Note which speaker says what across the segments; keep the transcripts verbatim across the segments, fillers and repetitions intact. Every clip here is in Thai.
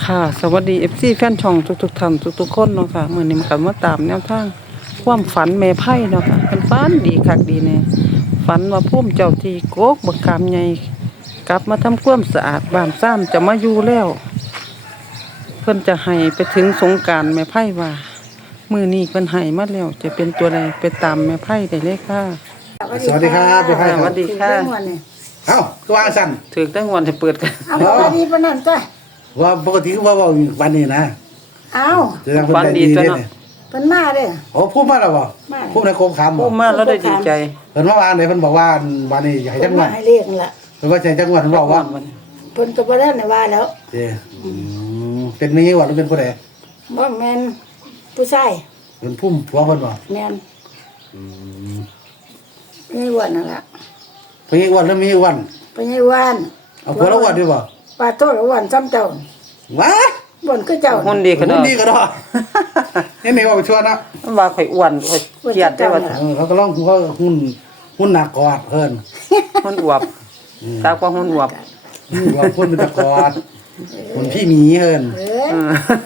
Speaker 1: ค่ะสวัสดี เอฟ ซี แฟนช่องทุกๆท่านทุกๆคนเนาะค่ะมื้อนี้มากันมาตามแนวทางความฝันแม่ไพ่เนาะค่ะเพิ่นฝันดีคักดีแน่ฝันว่าภูมิเจ้าที่โกกบักขามใหญ่กลับมาทำความสะอาดบ้านซ้ำจะมาอยู่แล้ว เพิ่นจะให้ไปถึงสงกรานต์แม่ไพ่ว่ามื้อนี้เพิ่นให้มาแล้วจะเป็นตัวใดไปตามแม่ไพ่ได้เลยค่ะ
Speaker 2: สวัสดีครับพี่ไพ่ค
Speaker 1: ส
Speaker 2: รับ
Speaker 1: วัสดีค่ะ
Speaker 2: เอ้าก็วางสั่น
Speaker 1: ถึกตั้งวันให้เปิดกัน
Speaker 3: เอาสวัสดีปานนั้นจ้ะ
Speaker 2: ว่าปกติก็ว่าเว่าอยู่วันนี้นะ
Speaker 3: เอา
Speaker 2: จะทำคนใจดีเด้เนี่ย
Speaker 3: เพิ่นมาเด้อ
Speaker 2: โอ้พูดมาแล้วบ่
Speaker 3: มา
Speaker 2: พูดในโคมคำ
Speaker 1: ภู
Speaker 2: บ่
Speaker 1: มิมาแล้วได้ดีใจ
Speaker 2: เพิ่นเมื่อวานเนี่ยเพิ่นบอกว่าวันนี้อยากให้
Speaker 3: เพิ่
Speaker 2: จั
Speaker 3: น
Speaker 2: งห
Speaker 3: มา
Speaker 2: วัด
Speaker 3: ให้เลขนั่นล่ะ
Speaker 2: เพิ่นว่าใจจังหวัดเพิ่นบอกว่า
Speaker 3: เพิ่นก็บ่ได้ว่าแล้ว
Speaker 2: เจ้อืมเป็นมีหวัดหรือเป็นผู้ใด
Speaker 3: บ่แม่นผู้ชาย
Speaker 2: เป็นพุ่มผัวเพิ่นบ่
Speaker 3: แม่น
Speaker 2: อืม
Speaker 3: นี่อ้วนนั่นล่ะ
Speaker 2: เพิ่นมีหวัดแล้วมีหวัด
Speaker 3: เพิ่นอ้วน
Speaker 2: เอาผัวแล้วหวัดด้วยบ่
Speaker 3: ปลาโตอ้วนซ้ำเจ้า
Speaker 2: ว้า
Speaker 3: อ้วนคือเจ้า
Speaker 1: หุ่นดีข
Speaker 2: คน
Speaker 1: นาด
Speaker 2: ดีก็ดอนี่นี่ว่าไปชวนนะ
Speaker 1: มันว่าข่อยอ้วนข่อยเครียดได้ว่า
Speaker 2: เออเขาก็ร้องเขาหุ่นหุ่นหนักกอดเพิ่น
Speaker 1: หุ่นอวบตากว่าหุ่นอวบ
Speaker 2: หุ่นว่าหุ่นเป็นตะกอดหุ่นพี่หมีเพิ่น
Speaker 3: เอ้ย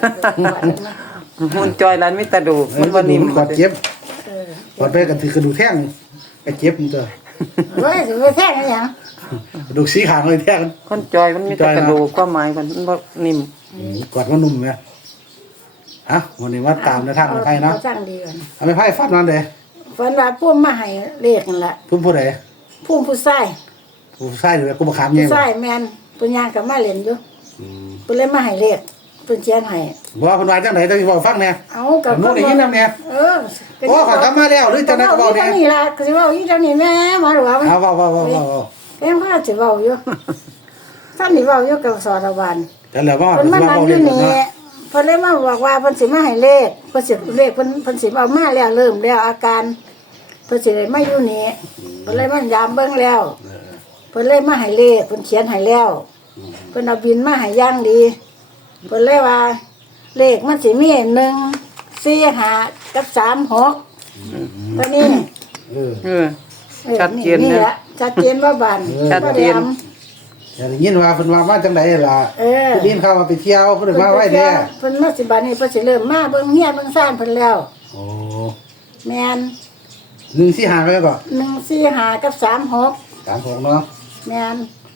Speaker 1: หุ่นจอยร้านมิตรดูกมันวันนี้
Speaker 2: มันกอดเจ็บ
Speaker 3: เออก
Speaker 2: อดไปกันถือกระดูกแท่งไปเจ็บมันตัว
Speaker 3: เฮ้ยสิไปแท้งอีหยัง
Speaker 2: กระดูกสีขางเลยแท่ง
Speaker 1: คนจอยมันมีแต่กระดูกความหมายมันมันบ่นิ่ม
Speaker 2: กอดมันนุ่มไหมฮะวันนี้ว่าตามในทางของใครเนาะ
Speaker 3: เอาจังดีก่อน
Speaker 2: เอาไปไพ่ฟัดนั่นเด้
Speaker 3: ฝันว่าพุ่มมาให้เลขนั่นล่ะ
Speaker 2: พุ่มผู้ใด
Speaker 3: พุ่มผู้ชาย
Speaker 2: ผู้ชายหรือกูบักขามเงี้
Speaker 3: ผู้
Speaker 2: ย
Speaker 3: ชายแม่นเพิ่นย่างก็มาเล่นอยู่
Speaker 2: อืม
Speaker 3: เพิ่นเลยมาให้เลขเพิ่นเขียนให้
Speaker 2: ว่าเพิ่นว่าจังไหนต้องบอกฟังแน่
Speaker 3: เอากับ
Speaker 2: ผมได้ยินนำเนี่ย
Speaker 3: เออ
Speaker 2: โอ้ขอยกลับมาแล้วหรือจังไหนก็บอกเนี่ย
Speaker 3: นี่ล่ะก็สิเว้าอีเจ้านี่แม่มาหรือว่า
Speaker 2: เอาเว้าเว้าเว้าเว้าเว้า
Speaker 3: เอ็มก็สิเว้าอยู่ท่านนี่เว้าอยู่กับสอตะวัน
Speaker 2: แต่แล้วว่า
Speaker 3: เพิ่น
Speaker 2: สิ
Speaker 3: มา
Speaker 2: ว่า
Speaker 3: นั่ง
Speaker 2: เว้า
Speaker 3: อ
Speaker 2: เรื่
Speaker 3: ยู่
Speaker 2: อง
Speaker 3: นี่
Speaker 2: เนาะ
Speaker 3: เพิ่นเลยมาบอกว่าเพิ่นสิมาให้เลขเพิ่นสิเลขเพิ่นเพิ่นสิเอามาแล้วเริ่มแล้วอาการเพิ่นสิได้มาอยู่นี่เพิ่นเลยมายามเบิ่งแล้วเพิ่นเลยมาให้เลขเพิ่นเขียนให้แล้วเพิ่นเอาบินมาให้อย่างดีเพิ่นเลยว่า เลขมันสิมีหนึ่ง สี่ ห้ากับสาม หกตัวนี้
Speaker 2: เออ
Speaker 1: เออ
Speaker 3: ออ
Speaker 1: ชัดเจนนะ
Speaker 3: นี่แหละชัดเจนว่าบาน
Speaker 1: ชัดเจน
Speaker 2: แต่ได้ยินว่าเพิ่นว่ามาจังไดล่ะ
Speaker 3: เออ
Speaker 2: ได้ยินข่าวว่าไปเที่ยวเพิ่นมาไว้แท้
Speaker 3: เพิ่นมาสิบานนี่เพิ่นสิเริ่มมาเบิ่งเฮียนเบิ่งซ่านเพิ่นแล้ว
Speaker 2: โอ้
Speaker 3: แม่น
Speaker 2: หนึ่งสี่ห้าไปก่อน
Speaker 3: หนึ่ง สี่ ห้ากับสาม หก
Speaker 2: สามหกเนาะ
Speaker 3: แม่น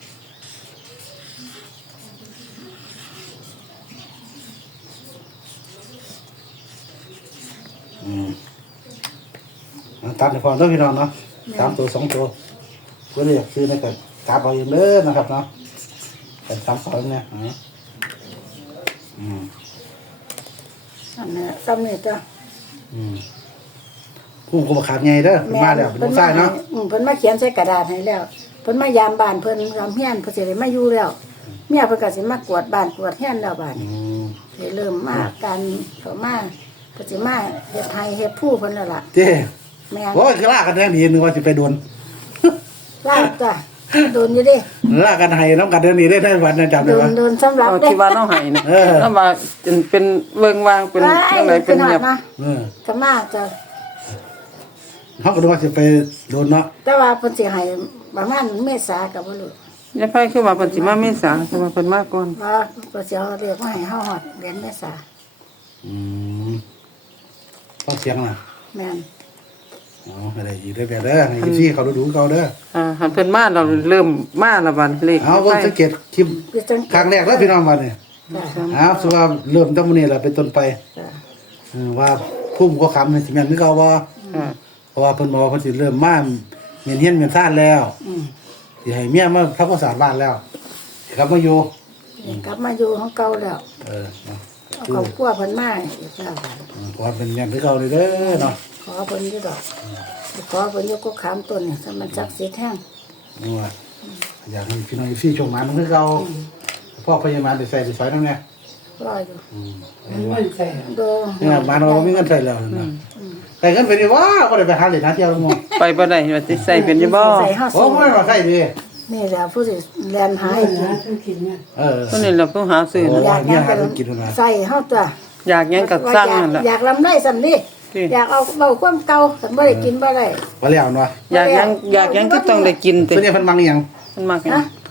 Speaker 2: อืมตัดในพอเด้อพี่น้องเนาะสามตัวสองตัวเพื่อเรียกซื้อในกันกราบเอาเองเด้อนะครับเนาะเป็นสามสองเนี่ยอ่าอืม
Speaker 3: อันนี้ซ้ำนี่จ้ะ
Speaker 2: อืมผู้คุมขาดไงเด้อเป็นมาแล้วเป็นผู้ชายเนาะ
Speaker 3: อืมเพิ่นมาเขียนใส่กระดาษให้แล้วเพิ่นมายามบ้านเพิ่นทำเฮียนเพิ่นสิได้มาอยู่แล้วเมียเพิ่นก็สิมากวาดบ้านกวาดเฮียนแล้วบ้าน
Speaker 2: อืม
Speaker 3: สิเริ่มมาการเข้ามาเพิ่นสิมาเฮ็ดไทยเฮ็ดผู้เพิ่นแล้วล่ะ
Speaker 2: เจ้
Speaker 3: แม่น
Speaker 2: โอ้ยคือลากกันแน่ดีนึกว่าจะไปโดน
Speaker 3: ลาบจ้ะโดนอยู่ดิ
Speaker 2: ลากกันให้น้ำกันเดือนนี้ได้ได้วันนะจำ
Speaker 3: โด
Speaker 2: ได้
Speaker 3: น
Speaker 2: ปะ
Speaker 3: โดนสำหรับ
Speaker 1: เอา
Speaker 3: ได้
Speaker 1: ที่ว่าน้องให้นะ
Speaker 2: เออ
Speaker 1: แล้วมาเป็นเป็นเบิ่งวางเป็น
Speaker 3: ว้าย
Speaker 1: จังไดเป็น
Speaker 3: หอ
Speaker 1: แบ
Speaker 3: ด
Speaker 1: บ
Speaker 3: นะ
Speaker 2: เออ
Speaker 3: ก็มาจ้ะ
Speaker 2: เขาก็นึกว่าจะไปโดนเนาะ
Speaker 3: แต่ว่าเพิ่นสิให้ประมาณเมษาก็บ่รู้
Speaker 1: ยายไพ่คือว่าเพิ่นสิมาเมษาแต่ว่าเพิ่นมาก่อน
Speaker 3: ว่าเพิ่นสิเอาเรียกมาให้เฮาฮอดเดือนเมษา
Speaker 2: อืมต้องเสียงนะ
Speaker 3: แม่น
Speaker 2: อ๋อไม่ได้อีกเด้อแบบเด้อให้พี่เขาดูดูเขาเด้อ
Speaker 1: อ่าหันเพิ่นมาเราเริ่มมาและบัดเลข
Speaker 2: เอาเบิ่งสังเกตคลิป
Speaker 3: คือจัง
Speaker 2: ครั้งแรกแล้วพี่น้องมาเนี่ย
Speaker 3: จ้ะ
Speaker 2: เอาสุว่าเริ่มตั้งมื้อนี้แหละเป็นต้นไป
Speaker 3: จ้ะ
Speaker 2: เออว่าพุ่มก็คำนี่สิแม่นคือเก่าบ่
Speaker 1: อ่า
Speaker 2: เพราะว่าเพิ่นบอกว่าเพิ่นสิเริ่มมาเมียนเฮียนเมียนซ่านแล้ว
Speaker 3: อืม
Speaker 2: สิให้เมียมาทำความสะอาดบ้านแล้วสิกลับมาอยู่
Speaker 3: กลับมาอยู่ของเก่าแล้ว
Speaker 2: เออเนาะ
Speaker 3: เอาครอบครัวเพิ่นมาอีกแล้วบัด
Speaker 2: อืมขอเป็นแม่นคือเก่าเลยเด้อเนาะ
Speaker 3: ขอเพิ่นอยู่ดอกขอเพิ่นอยู่ก็ขามต้นนี่ถ้ามันศักดิ์สิทธิ์แท้ง
Speaker 2: นี่ว่าอยากให้พี่น้องพี่ชมงานมันคือเก่าพ่อพยาบาลได้ใส่ได้สอยนำแน่
Speaker 3: รออยู่
Speaker 2: อืม
Speaker 3: โด
Speaker 2: เนี่ยบ้านเรามีเงินใส่แล้วนะใส่เงินไปนี่ว่าบ่ได้ไปหาเหรียญหาเที่ยวหมด
Speaker 1: ไปบ่ได้ว่าสิใส่เป็นอยู่บ่
Speaker 3: ใส่เฮา
Speaker 2: โอ้
Speaker 3: สิ
Speaker 2: บ่ได้ว่าใส่ดิ
Speaker 3: นี่แหละผู้สิแล่นหาให้กิน
Speaker 2: เออ
Speaker 1: ตัวนี้เราต้องหาซื้อ
Speaker 2: โอ้
Speaker 1: นะ
Speaker 3: อยากหยัง
Speaker 2: หาคนกินนะ
Speaker 3: ใส่เฮาตัว
Speaker 1: อยากหยังก็สร้างนั่น
Speaker 3: อยาก
Speaker 1: ล่ะ
Speaker 3: อยากลำได้สำนี้
Speaker 1: ที่
Speaker 3: อยากเอาเบาความเก่าแต่บ่ได้กินบ่ได้
Speaker 2: ว่าแล้วเนาะ
Speaker 1: อยากหยังอยากหยังก็ต้องได้กินติ
Speaker 2: ส่วนใหญ่เพิ่นมังอีหยัง
Speaker 1: มันมักหยัง
Speaker 3: นะ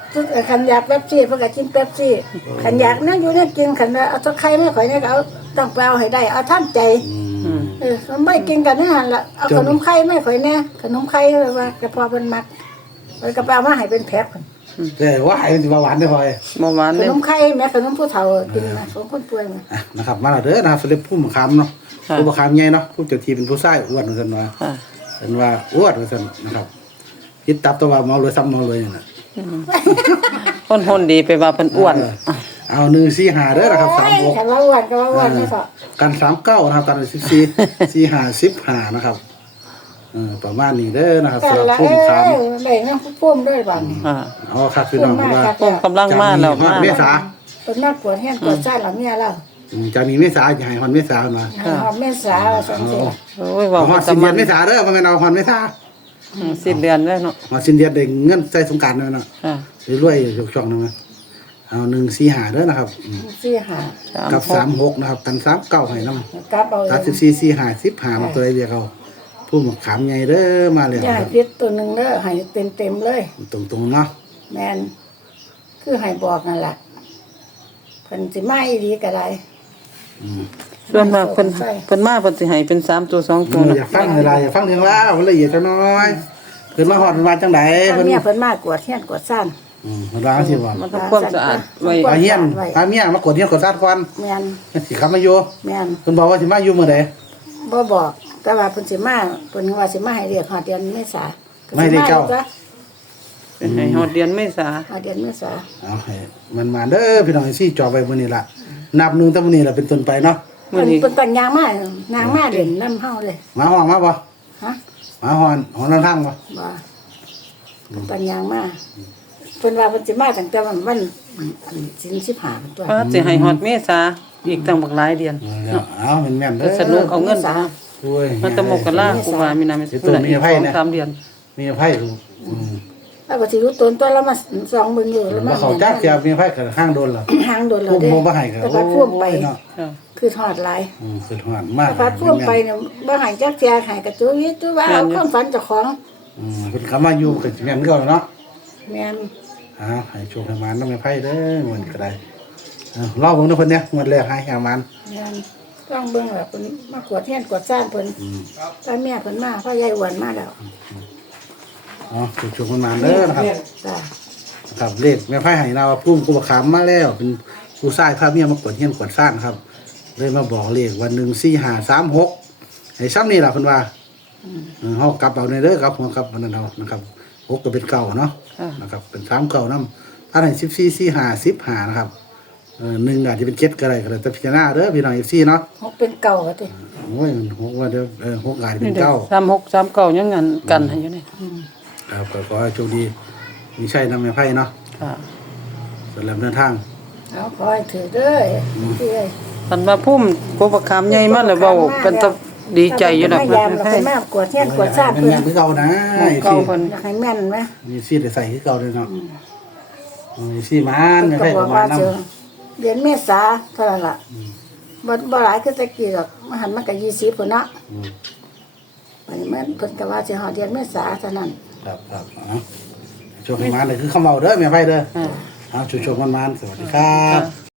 Speaker 3: จุดขันอยากเป๊ปซี่เพิ่นก็กินเป๊ปซี่ขันอยากนั่งอยู่นั่งกินขันว่าเอาตะไคร้ไม่ข่อยเนี่ยก็เอาต้องไปเอาให้ได้เอาท่านใจ
Speaker 2: อืม
Speaker 3: เออมันไม่กินกันนั่นล่ะเอาขนมไข่ไม่ข่อยเนี่ยขนมไข่เลยว่ากระเพาะมันมักมันก็ไปเอามาให้เป็นแพ็ค
Speaker 2: แต่ว่าไอ้มันสิว่าหวานได้พอย
Speaker 1: เมื่อวาน
Speaker 3: ข
Speaker 1: เนี่ย
Speaker 3: นมไข่แม่ขนมผู้เฒ่ากินนะของคนป่วยนะ
Speaker 2: อ่ะนะครับมาแล้วเด้อนะครับสำหรับผู้บังคับเนาะผู้บังคับใหญ่เนาะผู้เจ้าที่เป็นผู้ชายอ้วนว่าซั่นว่า
Speaker 1: ค่ะ
Speaker 2: เป็นว่าอ้วนว่าซั่นนะครับคิดตับตัวว่าเมาเลยซ้ำเมาเลยนั่นน่ะ
Speaker 1: คนหนดีไปว่าเพิ่นอ้วน
Speaker 2: เอาหนึ่งสี่ห้าเด้อนะครับสามหก
Speaker 3: ขันว่าอ้วนก็ว่าอ้วนไม่พอ
Speaker 2: กันสามเก้านะครับกันสิบสี่สี่ห้าสิบห้านะครับเออประมาณนี้เด้อนะครับ
Speaker 3: กัน
Speaker 2: สำหรับ
Speaker 3: ละ
Speaker 2: ผู้
Speaker 3: เอ้
Speaker 2: บังคับ
Speaker 3: ยได้นะผู้พุ่มด้วยบ้าง
Speaker 1: อ่า
Speaker 2: เอาครับพี่น้องว่า
Speaker 1: พวกกำลังมาแล้ว
Speaker 2: จาก
Speaker 1: มา
Speaker 2: นี้ฮอดเมษา
Speaker 3: เป็นนักปวดแห้งปวดซ่าหลังเนี่ยแล้ว
Speaker 2: อืมจากนี้เมษาจะให้ฮอนเมษามา
Speaker 3: หอมเมษาสองเสีย
Speaker 1: โอ้ย
Speaker 2: เอา
Speaker 1: ว่า
Speaker 2: ฮอด
Speaker 1: จะ
Speaker 2: สิ้นเดื
Speaker 1: มั
Speaker 2: อน
Speaker 1: น
Speaker 2: เมษาเด้อบ่แม่นเอาฮอนเมษา
Speaker 1: อืมสิ้นเดือนแล้วเนาะ
Speaker 2: ฮอดสิ้นเดือนได้เงินใส่สงกรานต์ด้วยเนาะ
Speaker 1: อ่า
Speaker 2: รวยๆช่วงๆนึงนะเอาหนึ่งสี่ห้าเด้อนะครับอืม
Speaker 3: สี่หา
Speaker 2: กับสามหกนะครับกันสามเก้าให้นำ
Speaker 3: กลับเอา
Speaker 2: ตัดสิบสี่สี่ห้าสิบห้ามาตัวใดเรียกเอาผู้บังคับใหญ่เด้อมาแล้ว
Speaker 3: อย่าให้พิษตัวหนึ่งเด้อให้เต็มเต็มๆเลย
Speaker 2: ตรงๆเนาะ
Speaker 3: แมนคือให้บอกนั่นแหละเพิ่นสิมาอีหลีก็ได้
Speaker 2: อืม
Speaker 1: ส่วนมากเพิ่นเพิ่นมาเพิ่นสิให้เป็นสามตัวสองตัว
Speaker 2: อ
Speaker 1: นะ
Speaker 2: ยากฟังเวลาอยากฟังเรื่องราวมันละเอียดจังน้อยเพิ่นมาฮอดมันว่าจังได๋
Speaker 3: ถ้า
Speaker 2: เพิ่น
Speaker 3: เมียเพิ่นมากกวดเฮียนกวดซ่าน
Speaker 2: อืมเพิ่นว่าสิว่า
Speaker 1: มันต้องความสะอาดไว้
Speaker 2: ปาเฮียนปาเมียมากดเฮียนกดซาดก่อน
Speaker 3: แมน
Speaker 2: สิกลับมาอยู่
Speaker 3: แมน
Speaker 2: เพิ่นบอกว่าสิมาอยู่มื้อใด
Speaker 3: บ่บอก แต่ว่าเพิ่นสิมาเพิ่นว่าสิมาให้เรียกฮอดเดือนเมษา
Speaker 2: ไม่ได้เจ้า
Speaker 1: เป็นให้ฮอดเดือนเมษา
Speaker 3: ฮอดเดือนเมษา
Speaker 2: เอาให้มันมาเด้อพี่น้องสิจอไว้มื้อนี้ล่ะนับหนึงแต่มื้อนี้ล่ะเป็นต้นไปเนาะ
Speaker 1: มื้
Speaker 3: เพิ่
Speaker 1: อนนี้
Speaker 3: เพิ่นตั้งยางมานางมาเด่นนำเฮาเลย
Speaker 2: มาห้องมาบ่
Speaker 3: ฮะ
Speaker 2: มาห้องห้องนั่งทางบ่
Speaker 3: บ่เพิ่นตั้งยางมาเพิ่นว่าเพิ่นสิมาตั้งแต่วันวันอันสินสิบห้าเป็นตัว
Speaker 1: ว่าสิให้ฮอดเมษาอีกตั้งบักหลายเดือน
Speaker 2: เอาเอาแม่นๆเด้
Speaker 1: เพิ่น
Speaker 2: อ
Speaker 1: สนุกเอาเงิน
Speaker 3: เมษา
Speaker 2: โอ้ย
Speaker 1: มันจะมกราคมว่ามีนาเมษา
Speaker 2: เดี๋ยวตัวมีไพ่เนี่ย
Speaker 1: สองสามเดือน
Speaker 2: มีไผอยู่อืม
Speaker 3: แล้วก็สิรู้ตนตัวแล้วมาสองมึงอยู่แล้ว
Speaker 2: มา
Speaker 3: มา
Speaker 2: เขาจักเสียมีไผก็ข้างโดนล่ะ
Speaker 3: หางโดนเรา
Speaker 2: พุ่ม
Speaker 3: เด้
Speaker 2: บ่บ่ให้ก็
Speaker 3: แต่ก็พ่วงไป
Speaker 2: โอ้ยเนาะ
Speaker 1: ค่ะ
Speaker 3: คือทอดหลาย
Speaker 2: อืมคือฮอดมาก
Speaker 3: แต่พัดพ่วงไปเนี่ยบ่ใหายจักเสียใหายกระจุยจุว่าเอาความฝันเจ้าของ
Speaker 2: อืมเพิ่นก็มาอยู่ก็สิแม่นคือเก่าเนาะ
Speaker 3: แม่น
Speaker 2: อ่าให้โชคให้มานำไม้ไผ่เด้อมันก็ได้เอารอเบิ่งเด้อเพิ่นเนี่ยงวดแรกให้ให้มัน
Speaker 3: แม่นต้องเบิ่งแบบเพิ่นมากวดเฮียนกวดซ่านเพิ่น
Speaker 2: อืม
Speaker 3: ถ้าแม่เพิ่นมาพ่อยายอ้วนมาแล้ว
Speaker 2: อ๋อโชคๆมันมาเด้อนะครับ
Speaker 3: จ้า
Speaker 2: ครับเลขแม่ไผ่ให้เราพุ่มกุบขามมาแล้ว เป็นผู้ชายพาเมียมากดเฮียนกดซ่านครับ เลยมาบอกเลขวันหนึ่งสี่ห้าสามหกให้ซ้ำนี่ล่ะเพิ่นว่าเออเฮากลับเอาในเด้อครับหัวกลับมันนั่นเอานะครับหกก็เป็นเก่าเนาะ
Speaker 1: ค่ะ
Speaker 2: นะครับเป็นสามเก่านำถ้าให้สิบสี่สี่ห้าสิบห้านะครับเออหนึ่งอาจจะเป็นเจ็ดก็ได้ก็ได้แต่พิจารณาเด้อพี่น้องเอฟซีเนาะ
Speaker 3: หกเป็นเก่าก็ติ
Speaker 2: โอ้ยมันหกว่าเด้อเออหกอาจจะเป็
Speaker 1: นี่
Speaker 2: น
Speaker 1: เด้อ
Speaker 2: เก้า
Speaker 1: สามหกสามเก้ายังงั้นกันให้อยู่นี่
Speaker 2: ครับก็ขอให้โชคดีมีใช่นำแม่ไพ่เนาะ
Speaker 1: ค่ะ
Speaker 2: สำหรับเดินทาง
Speaker 3: เอาขอให้ถือเด้อพี่เอ้ย
Speaker 1: อันว่าพุ่มกบคามใหญ่มาแล้วเว้าเป็นตาดีใจอยู่ดอก
Speaker 3: พยายามเราไปมากกวดเฮียนกวดซ่าน
Speaker 2: เป็น
Speaker 3: เพิ่น
Speaker 2: แม่นคือเก่านะไอ้
Speaker 1: เก่า
Speaker 2: ซี่
Speaker 1: เพิ่น
Speaker 3: อยากให้แม่นไหม
Speaker 2: มีซี่ได้ใส่คือเก่าเลยเนาะไอ้ซี่มัน
Speaker 3: เพิ่
Speaker 2: แม่
Speaker 3: น
Speaker 2: ไพ่
Speaker 3: ก็บ
Speaker 2: ป
Speaker 3: อก
Speaker 2: ระมา
Speaker 3: ว่า
Speaker 2: ณนั้น
Speaker 3: เจอเดือนเมษาเท่านั้นล่ะบ่บ่หลายคือตะกี้หรอกมาหันมันก็ยี่สิบพุ่นเนาะ
Speaker 2: อืม
Speaker 3: อันนี้มันเพิ่นก็ว่าสิฮอดเดือนเมษาเท่านั้น
Speaker 2: ครับครับเอาโชคให้มันเลยคือคำเบาเด้อแม่ไพ่เด้อ
Speaker 1: อ่า
Speaker 2: เอาโชคๆมันๆสวัสดีครับ